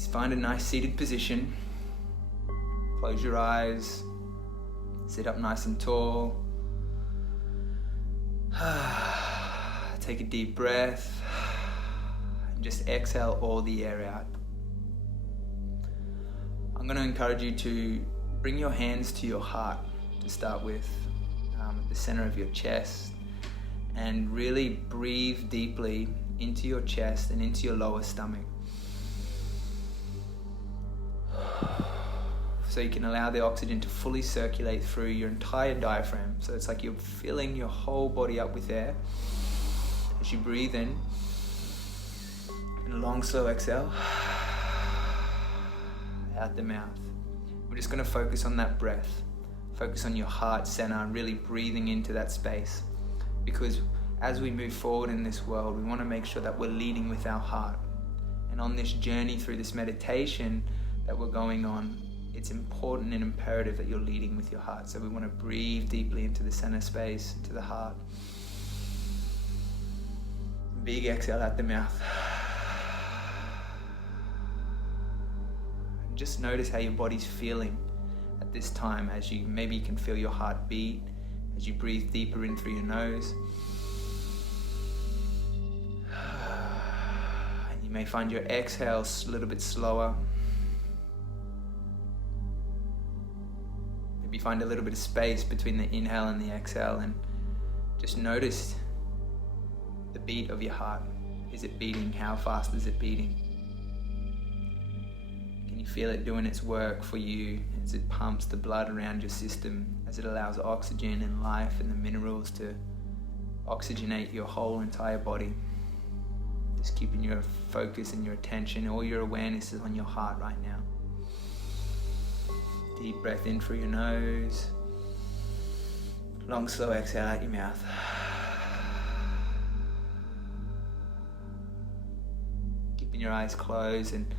Just find a nice seated position. Close your eyes. Sit up nice and tall. Take a deep breath. And just exhale all the air out. I'm going to encourage you to bring your hands to your heart to start with, at the center of your chest, and really breathe deeply into your chest and into your lower stomach. So you can allow the oxygen to fully circulate through your entire diaphragm. So it's like you're filling your whole body up with air as you breathe in. And a long, slow exhale out the mouth. We're just going to focus on that breath. Focus on your heart center and really breathing into that space. Because as we move forward in this world, we want to make sure that we're leading with our heart. And on this journey through this meditation that we're going on, it's important and imperative that you're leading with your heart. So we want to breathe deeply into the center space, into the heart. Big exhale out the mouth. And just notice how your body's feeling at this time, as you can feel your heart beat as you breathe deeper in through your nose. And you may find your exhale a little bit slower. Maybe find a little bit of space between the inhale and the exhale, and just notice the beat of your heart. Is it beating? How fast is it beating? Can you feel it doing its work for you as it pumps the blood around your system, as it allows oxygen and life and the minerals to oxygenate your whole entire body? Just keeping your focus and your attention, all your awareness is on your heart right now. Deep breath in through your nose. Long, slow exhale out your mouth. Keeping your eyes closed and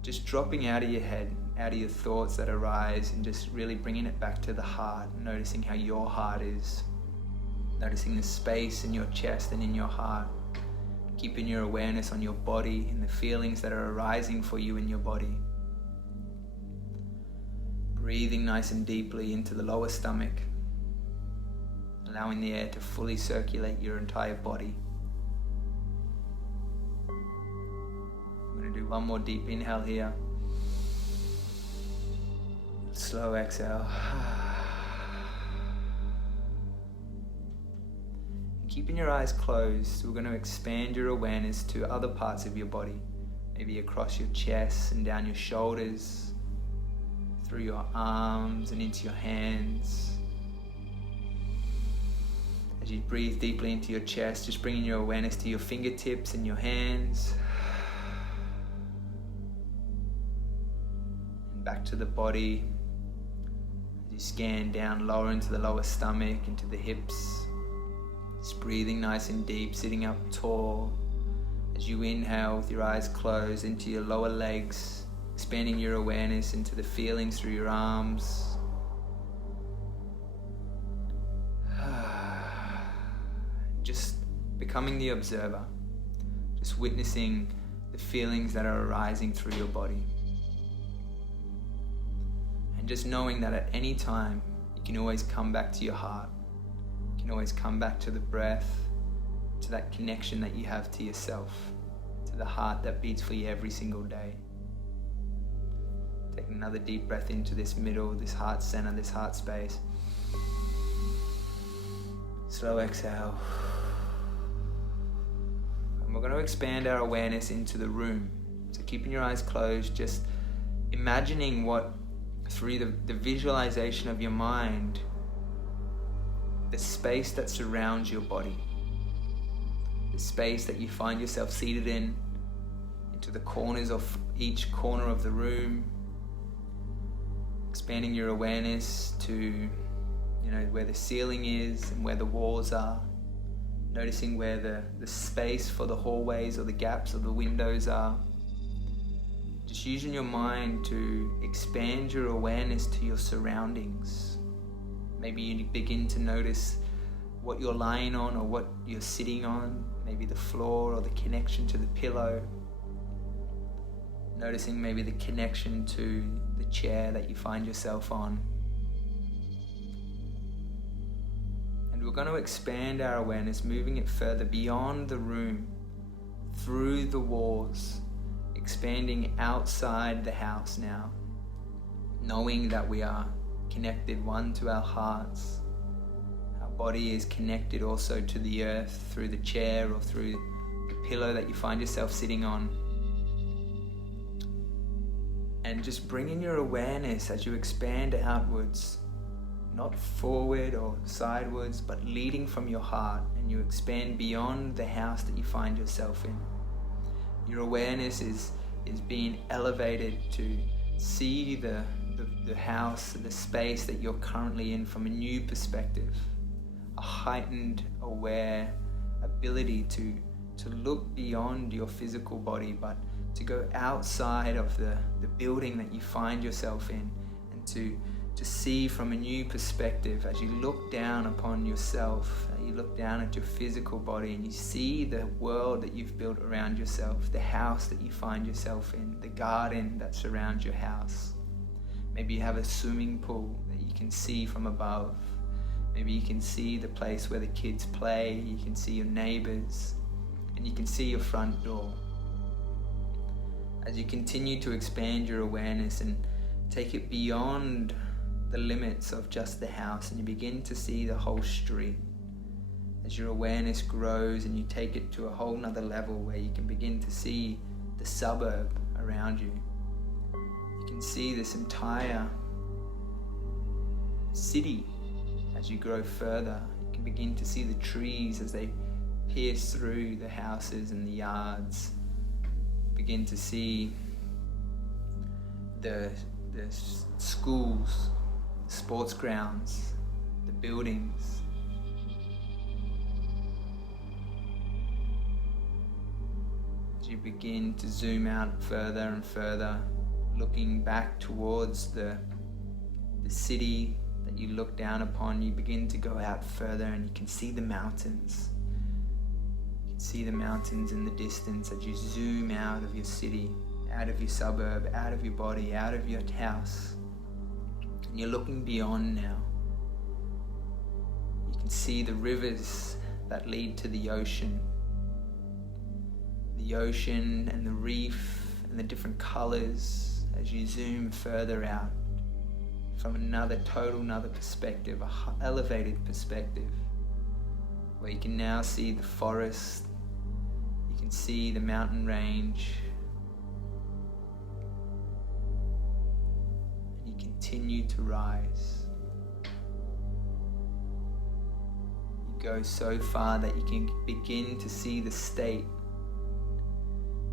just dropping out of your head, out of your thoughts that arise, and just really bringing it back to the heart, noticing how your heart is. Noticing the space in your chest and in your heart. Keeping your awareness on your body and the feelings that are arising for you in your body. Breathing nice and deeply into the lower stomach, allowing the air to fully circulate your entire body. I'm going to do one more deep inhale here. Slow exhale. And keeping your eyes closed, we're going to expand your awareness to other parts of your body, maybe across your chest and down your shoulders, through your arms and into your hands. As you breathe deeply into your chest, just bringing your awareness to your fingertips and your hands. And back to the body. As you scan down lower into the lower stomach, into the hips. Just breathing nice and deep, sitting up tall. As you inhale with your eyes closed into your lower legs, expanding your awareness into the feelings through your arms. Just becoming the observer. Just witnessing the feelings that are arising through your body. And just knowing that at any time, you can always come back to your heart. You can always come back to the breath, to that connection that you have to yourself, to the heart that beats for you every single day. Take another deep breath into this middle, this heart center, this heart space. Slow exhale. And we're going to expand our awareness into the room. So keeping your eyes closed, just imagining what, through the visualization of your mind, the space that surrounds your body. The space that you find yourself seated in, into the corners of each corner of the room. Expanding your awareness to, where the ceiling is and where the walls are. Noticing where the space for the hallways or the gaps or the windows are. Just using your mind to expand your awareness to your surroundings. Maybe you begin to notice what you're lying on or what you're sitting on. Maybe the floor or the connection to the pillow. Noticing maybe the connection to the chair that you find yourself on. And we're going to expand our awareness, moving it further beyond the room, through the walls, expanding outside the house now, knowing that we are connected, one, to our hearts. Our body is connected also to the earth through the chair or through the pillow that you find yourself sitting on. And just bringing your awareness as you expand outwards, not forward or sidewards, but leading from your heart, and you expand beyond the house that you find yourself in. Your awareness is being elevated to see the house, the space that you're currently in from a new perspective, a heightened, aware ability to look beyond your physical body, but to go outside of the building that you find yourself in, and to see from a new perspective as you look down upon yourself, you look down at your physical body and you see the world that you've built around yourself, the house that you find yourself in, the garden that surrounds your house. Maybe you have a swimming pool that you can see from above. Maybe you can see the place where the kids play, you can see your neighbors, and you can see your front door. As you continue to expand your awareness and take it beyond the limits of just the house, and you begin to see the whole street, as your awareness grows and you take it to a whole nother level where you can begin to see the suburb around you. You can see this entire city. As you grow further, you can begin to see the trees as they pierce through the houses and the yards. Begin to see the schools, the sports grounds, the buildings. As you begin to zoom out further and further, looking back towards the city that you look down upon, you begin to go out further and you can see the mountains. You can see the mountains in the distance as you zoom out of your city, out of your suburb, out of your body, out of your house. And you're looking beyond now. You can see the rivers that lead to the ocean. The ocean and the reef and the different colors as you zoom further out from another perspective, a elevated perspective, where you can now see the forest, you can see the mountain range. You continue to rise. You go so far that you can begin to see the state.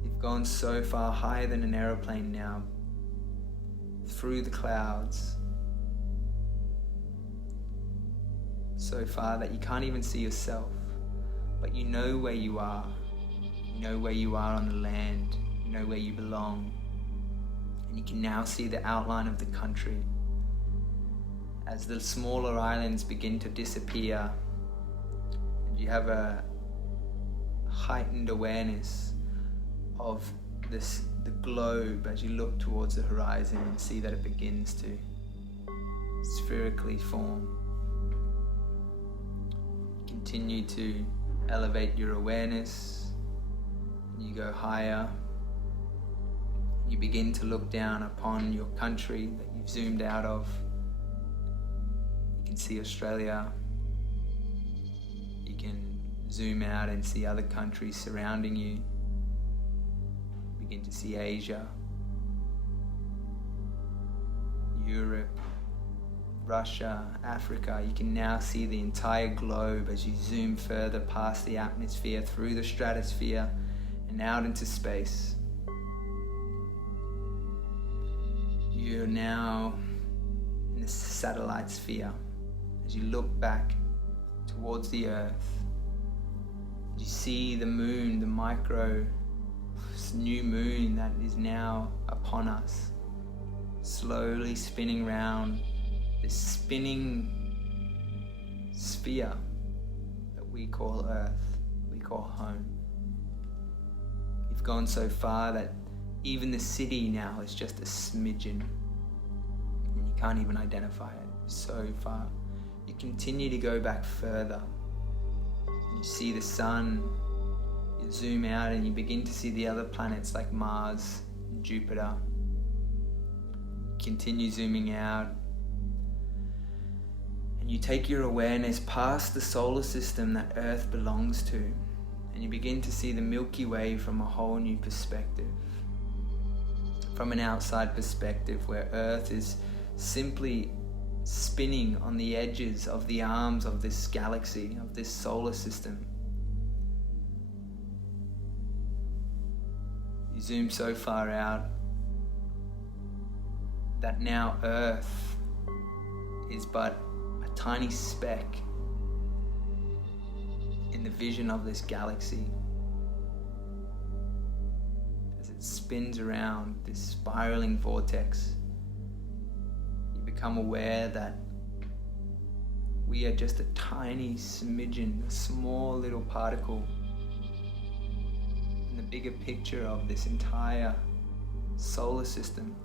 You've gone so far, higher than an aeroplane now, through the clouds. So far that you can't even see yourself, but you know where you are. You know where you are on the land. You know where you belong. And you can now see the outline of the country. As the smaller islands begin to disappear, and you have a heightened awareness of the globe as you look towards the horizon and see that it begins to spherically form. Continue to elevate your awareness. You go higher. You begin to look down upon your country that you've zoomed out of. You can see Australia. You can zoom out and see other countries surrounding you. Begin to see Asia, Europe, Russia, Africa. You can now see the entire globe as you zoom further past the atmosphere, through the stratosphere, and out into space. You're now in the satellite sphere. As you look back towards the Earth, you see the moon, the new moon that is now upon us, slowly spinning round this spinning sphere that we call Earth, we call home. You've gone so far that Even the city now is just a smidgen, and you can't even identify it. So far. You continue to go back further. You see the sun, you zoom out and you begin to see the other planets like Mars and Jupiter. Continue zooming out. And you take your awareness past the solar system that Earth belongs to. And you begin to see the Milky Way from a whole new perspective. From an outside perspective where Earth is simply spinning on the edges of the arms of this galaxy, of this solar system. You zoom so far out that now Earth is but a tiny speck in the vision of this galaxy. As it spins around this spiraling vortex, become aware that we are just a tiny smidgen, a small little particle in the bigger picture of this entire solar system.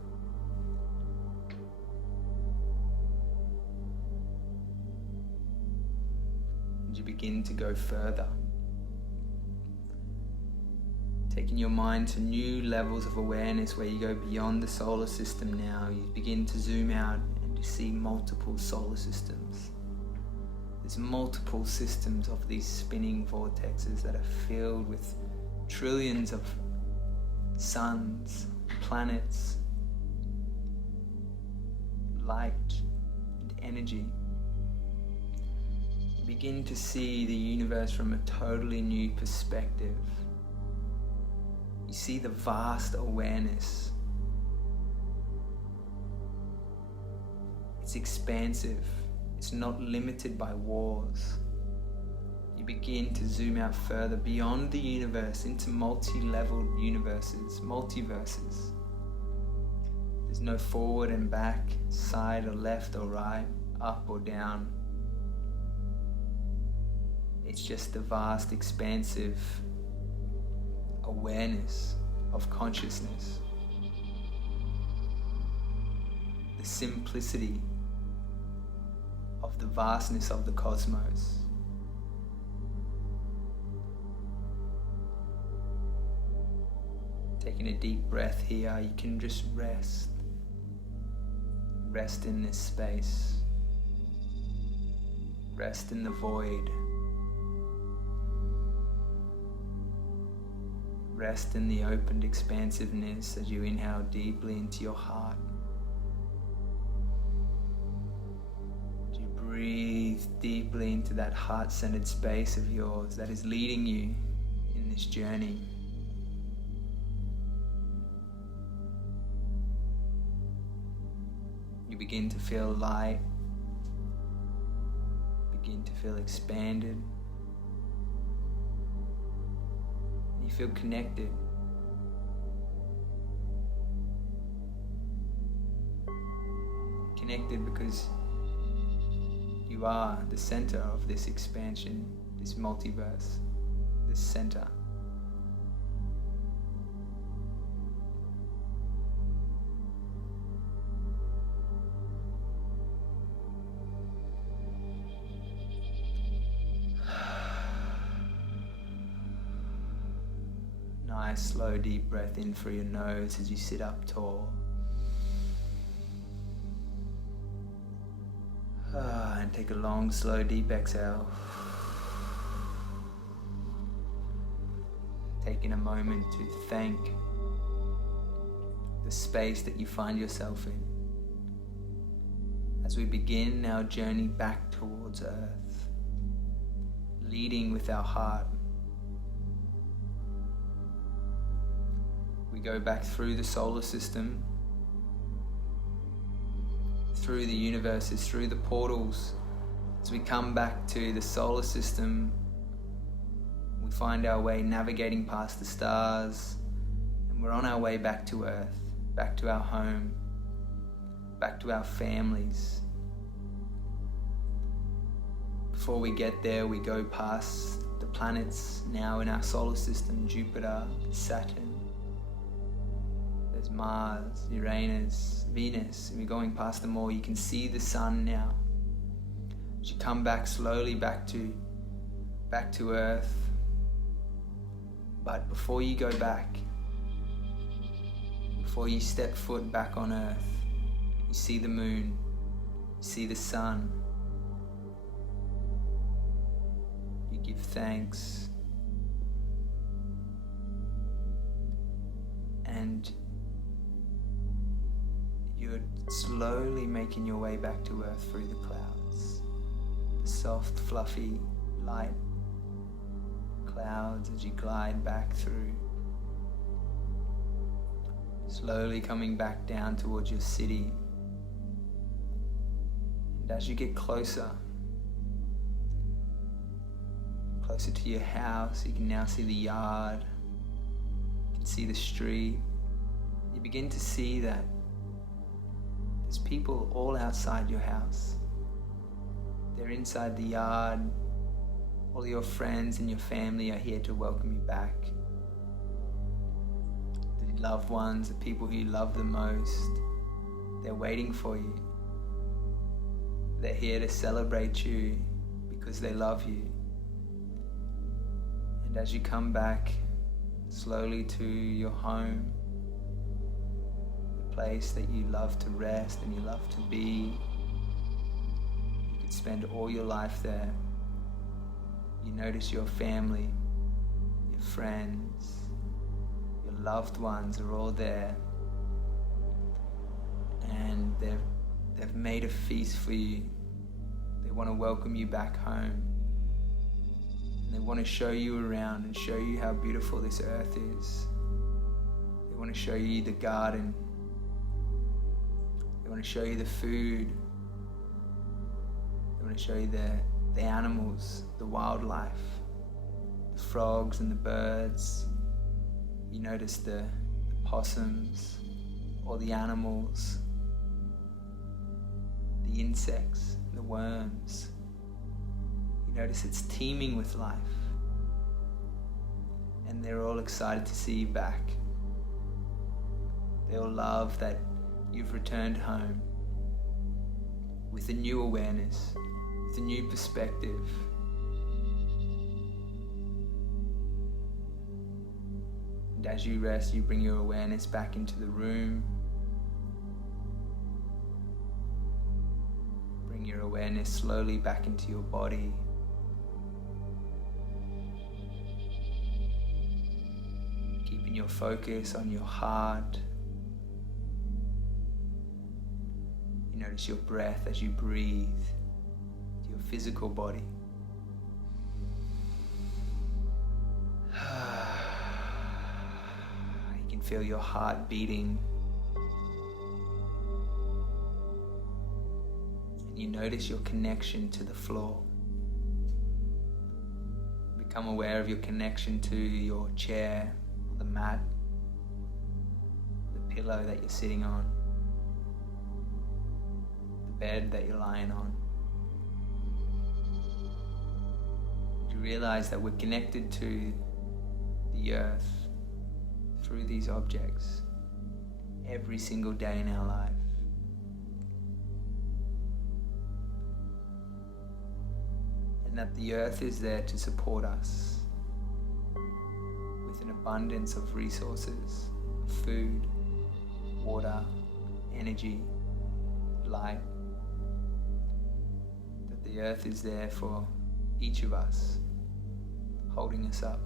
And you begin to go further, taking your mind to new levels of awareness where you go beyond the solar system now. You begin to zoom out and you see multiple solar systems. There's multiple systems of these spinning vortexes that are filled with trillions of suns, planets, light and energy. You begin to see the universe from a totally new perspective. You see the vast awareness. It's expansive. It's not limited by wars. You begin to zoom out further beyond the universe into multi-leveled universes, multiverses. There's no forward and back, side or left or right, up or down. It's just the vast, expansive awareness of consciousness. The simplicity of the vastness of the cosmos. Taking a deep breath here, you can just rest. Rest in this space. Rest in the void. Rest in the opened expansiveness as you inhale deeply into your heart. As you breathe deeply into that heart-centered space of yours that is leading you in this journey. You begin to feel light, begin to feel expanded. You feel connected. Connected because you are the center of this expansion, this multiverse, this center. Nice, slow, deep breath in through your nose as you sit up tall. And take a long, slow, deep exhale. Taking a moment to thank the space that you find yourself in as we begin our journey back towards Earth, leading with our heart. We go back through the solar system, through the universes, through the portals. As we come back to the solar system, we find our way navigating past the stars, and we're on our way back to Earth, back to our home, back to our families. Before we get there, we go past the planets now in our solar system: Jupiter, Saturn, There's Mars, Uranus, Venus, and we're going past them all. You can see the sun now. As you come back slowly back to Earth. But before you go back, before you step foot back on Earth, you see the moon, you see the sun. You give thanks. And you're slowly making your way back to Earth through the clouds. The soft, fluffy, light clouds as you glide back through. Slowly coming back down towards your city. And as you get closer to your house, you can now see the yard, you can see the street. You begin to see that there's people all outside your house. They're inside the yard. All your friends and your family are here to welcome you back. The loved ones, the people who you love the most, they're waiting for you. They're here to celebrate you because they love you. And as you come back slowly to your home, the place that you love to rest and you love to be, you could spend all your life there. You notice your family, your friends, your loved ones are all there, and they've made a feast for you. They want to welcome you back home. And they want to show you around and show you how beautiful this earth is. They want to show you the garden. They want to show you the food. They want to show you the animals, the wildlife, the frogs and the birds. You notice the possums, all the animals, the insects, the worms. You notice it's teeming with life. And they're all excited to see you back. They all love that you've returned home with a new awareness, with a new perspective. And as you rest, you bring your awareness back into the room. Bring your awareness slowly back into your body. Keeping your focus on your heart. You notice your breath as you breathe. Your physical body. You can feel your heart beating. And you notice your connection to the floor. Become aware of your connection to your chair, or the mat, the pillow that you're sitting on, the bed that you're lying on. You realize that we're connected to the earth through these objects every single day in our life. And that the earth is there to support us with an abundance of resources, food, water, energy, light. That the earth is there for each of us, holding us up.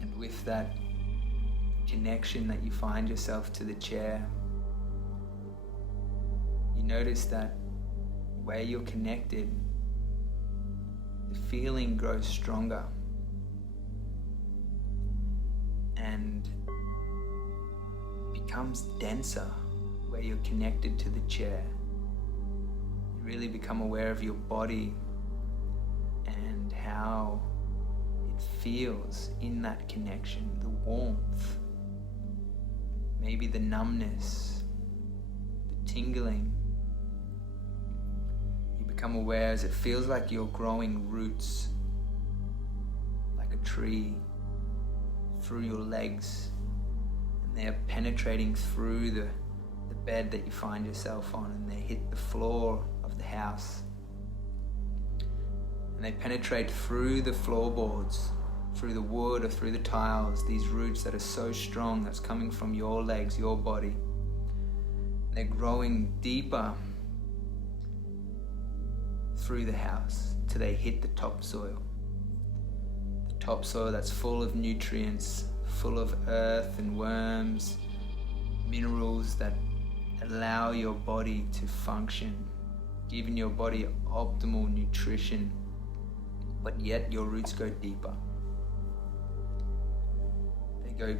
And with that connection that you find yourself to the chair, you notice that where you're connected, the feeling grows stronger and becomes denser where you're connected to the chair. You really become aware of your body and how it feels in that connection, the warmth, maybe the numbness, the tingling. You Become aware as it feels like you're growing roots, like a tree, through your legs, and they're penetrating through the bed that you find yourself on, and they hit the floor of the house, and they penetrate through the floorboards, through the wood or through the tiles, these roots that are so strong that's coming from your legs, your body. And they're growing deeper through the house till they hit the topsoil. The topsoil that's full of nutrients, full of earth and worms, minerals that allow your body to function, giving your body optimal nutrition, but yet your roots go deeper. They go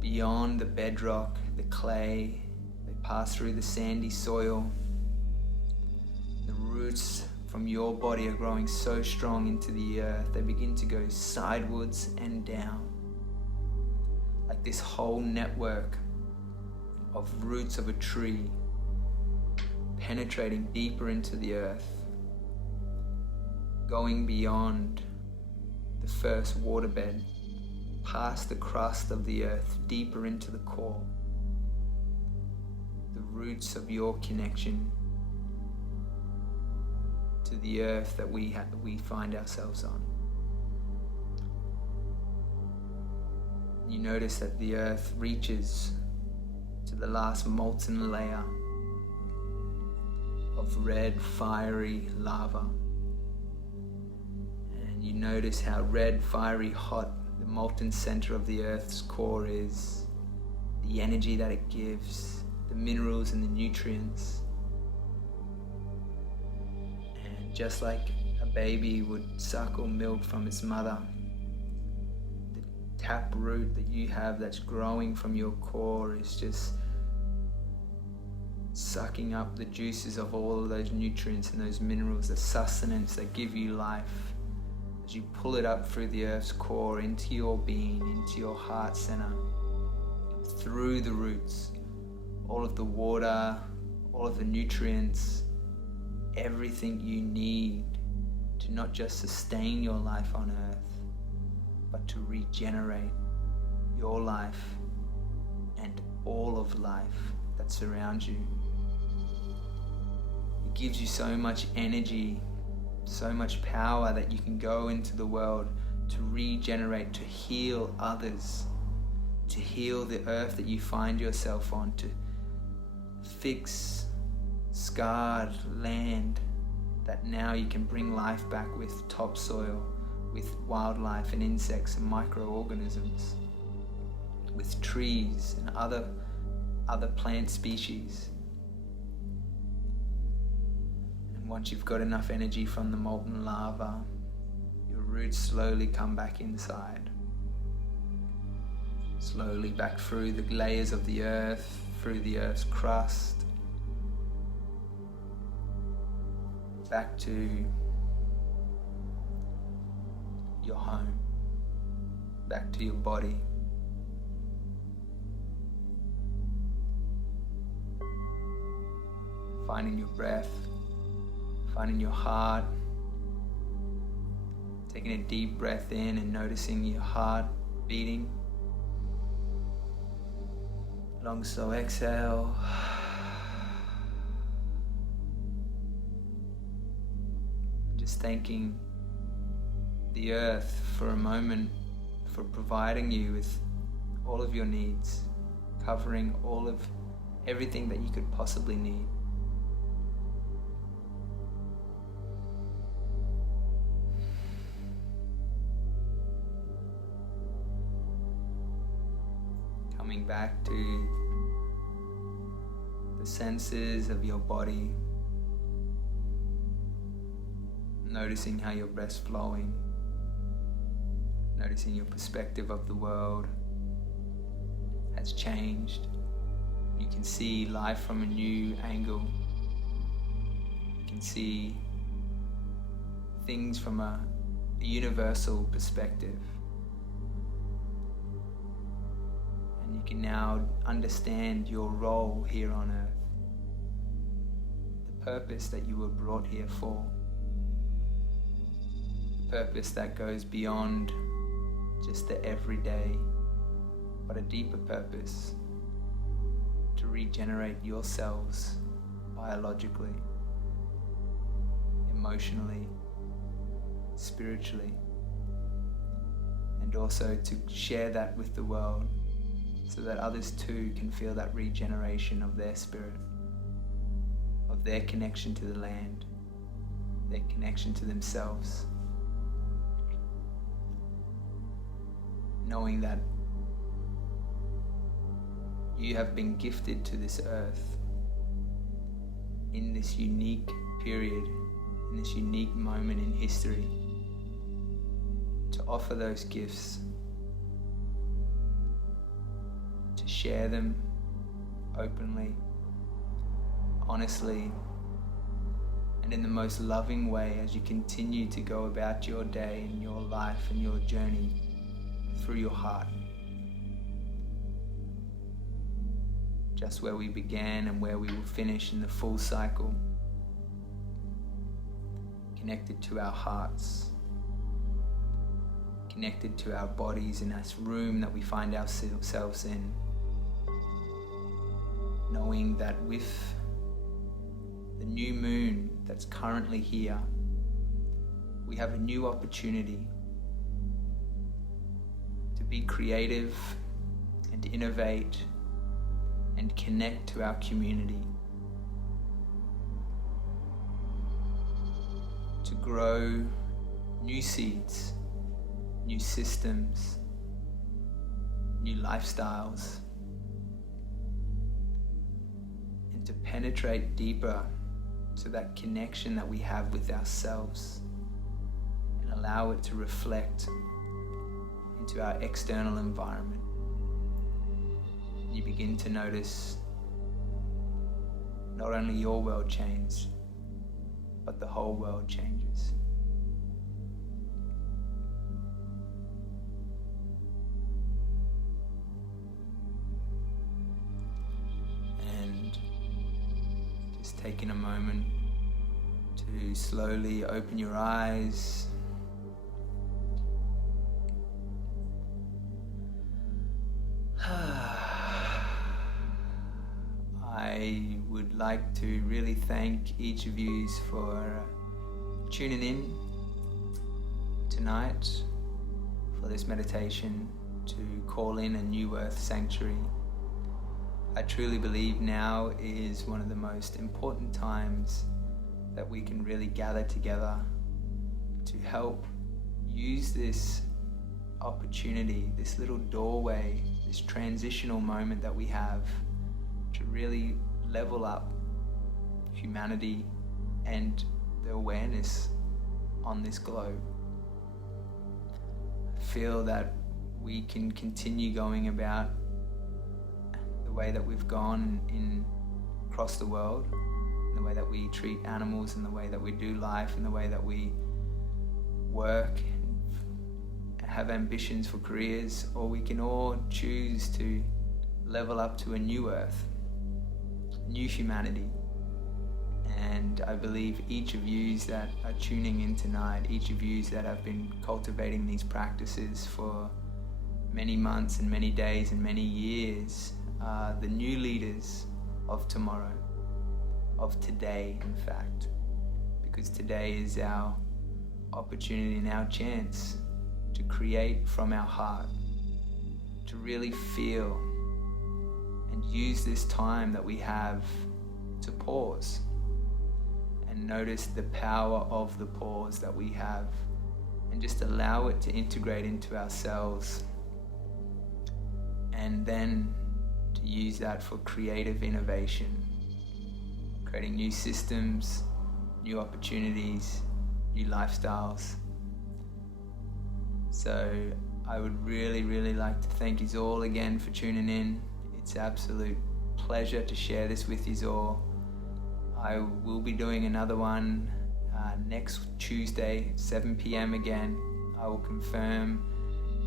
beyond the bedrock, the clay, they pass through the sandy soil. The roots from your body are growing so strong into the earth, they begin to go sidewards and down, like this whole network of roots of a tree penetrating deeper into the earth, going beyond the first waterbed, past the crust of the earth, deeper into the core. The roots of your connection to the earth that we find ourselves on. You notice that the earth reaches to the last molten layer of red, fiery lava. And you notice how red, fiery, hot the molten center of the earth's core is, the energy that it gives, the minerals and the nutrients. And just like a baby would suckle milk from its mother, the tap root that you have that's growing from your core is just sucking up the juices of all of those nutrients and those minerals, the sustenance that give you life. As you pull it up through the earth's core, into your being, into your heart center, through the roots, all of the water, all of the nutrients, everything you need to not just sustain your life on earth, but to regenerate your life and all of life that surrounds you. It gives you so much energy, so much power that you can go into the world to regenerate, to heal others, to heal the earth that you find yourself on, to fix scarred land that now you can bring life back with topsoil, with wildlife and insects and microorganisms, with trees and other plant species. And once you've got enough energy from the molten lava, your roots slowly come back inside, slowly back through the layers of the earth, through the earth's crust, back to your home, back to your body. Finding your breath, finding your heart, taking a deep breath in and noticing your heart beating. Long slow exhale. Just thanking the earth for a moment for providing you with all of your needs, covering all of everything that you could possibly need. Coming back to the senses of your body, noticing how your breath's flowing, noticing your perspective of the world has changed. You can see life from a new angle. You can see things from a universal perspective. And you can now understand your role here on earth, the purpose that you were brought here for. A purpose that goes beyond just the everyday, but a deeper purpose to regenerate yourselves biologically, emotionally, spiritually, and also to share that with the world so that others too can feel that regeneration of their spirit, of their connection to the land, their connection to themselves, knowing that you have been gifted to this earth in this unique period, in this unique moment in history, to offer those gifts, to share them openly, honestly, and in the most loving way as you continue to go about your day and your life and your journey through your heart. Just where we began and where we will finish in the full cycle, connected to our hearts, connected to our bodies in this room that we find ourselves in, knowing that with the new moon that's currently here, we have a new opportunity to be creative and innovate and connect to our community, to grow new seeds, new systems, new lifestyles, and to penetrate deeper to that connection that we have with ourselves and allow it to reflect into our external environment. You begin to notice not only your world change, but the whole world changes. And just taking a moment to slowly open your eyes. I would like to really thank each of you for tuning in tonight for this meditation to call in a new earth sanctuary. I truly believe now is one of the most important times that we can really gather together to help use this opportunity, this little doorway, this transitional moment that we have to really level up humanity and the awareness on this globe. I feel that we can continue going about the way that we've gone across the world, in the way that we treat animals, in the way that we do life, in the way that we work and have ambitions for careers, or we can all choose to level up to a new earth, new humanity. And I believe each of you that are tuning in tonight, each of you that have been cultivating these practices for many months and many days and many years, are the new leaders of tomorrow, of today in fact, because today is our opportunity and our chance to create from our heart, to really feel and use this time that we have to pause and notice the power of the pause that we have, and just allow it to integrate into ourselves, and then to use that for creative innovation, creating new systems, new opportunities, new lifestyles. So I would really, really like to thank you all again for tuning in. It's an absolute pleasure to share this with you all. I will be doing another one next Tuesday, 7 p.m. again. I will confirm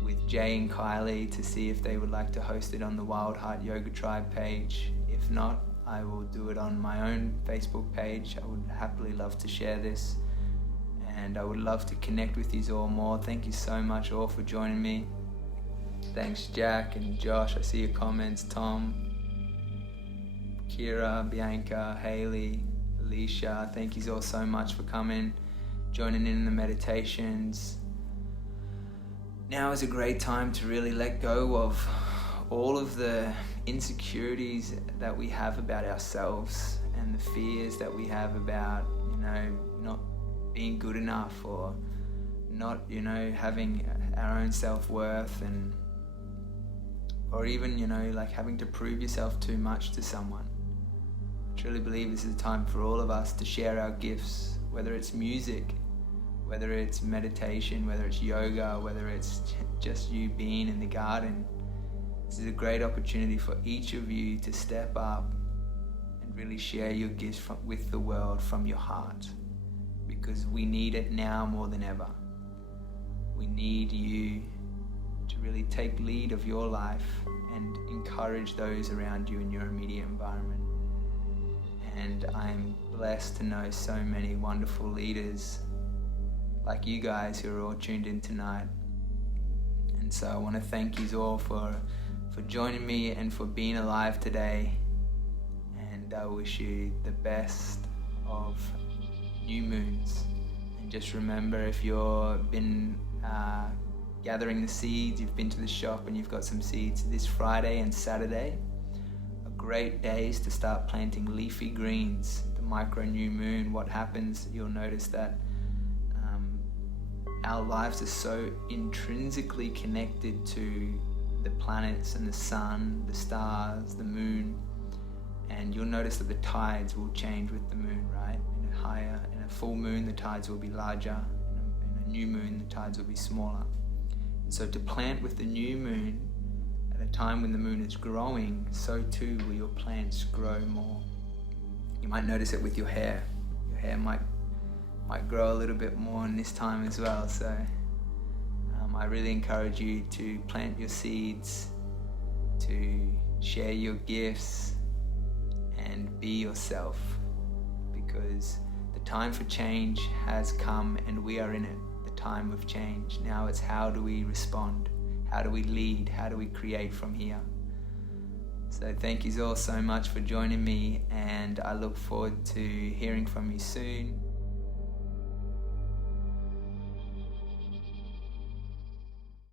with Jay and Kylie to see if they would like to host it on the Wild Heart Yoga Tribe page. If not, I will do it on my own Facebook page. I would happily love to share this, and I would love to connect with you all more. Thank you so much all for joining me. Thanks Jack and Josh, I see your comments. Tom, Kira, Bianca, Haley, Alicia, thank you all so much for coming, joining in the meditations. Now is a great time to really let go of all of the insecurities that we have about ourselves and the fears that we have about, not being good enough, or not, having our own self-worth, or even, having to prove yourself too much to someone. I truly believe this is a time for all of us to share our gifts, whether it's music, whether it's meditation, whether it's yoga, whether it's just you being in the garden. This is a great opportunity for each of you to step up and really share your gifts with the world from your heart, because we need it now more than ever. We need you to really take lead of your life and encourage those around you in your immediate environment. And I'm blessed to know so many wonderful leaders like you guys who are all tuned in tonight. And so I want to thank you all for joining me and for being alive today. And I wish you the best of new moons. And just remember, if you've been gathering the seeds, you've been to the shop and you've got some seeds, this Friday and Saturday are great days to start planting leafy greens. The micro new moon, what happens, you'll notice that our lives are so intrinsically connected to the planets and the sun, the stars, the moon, and you'll notice that the tides will change with the moon, right? In a full moon, the tides will be larger. In a new moon, the tides will be smaller. And so to plant with the new moon at a time when the moon is growing, so too will your plants grow more. You might notice it with your hair. Your hair might grow a little bit more in this time as well. So I really encourage you to plant your seeds, to share your gifts, and be yourself, because the time for change has come and we are in it, the time of change. Now it's how do we respond? How do we lead? How do we create from here? So thank you all so much for joining me, and I look forward to hearing from you soon.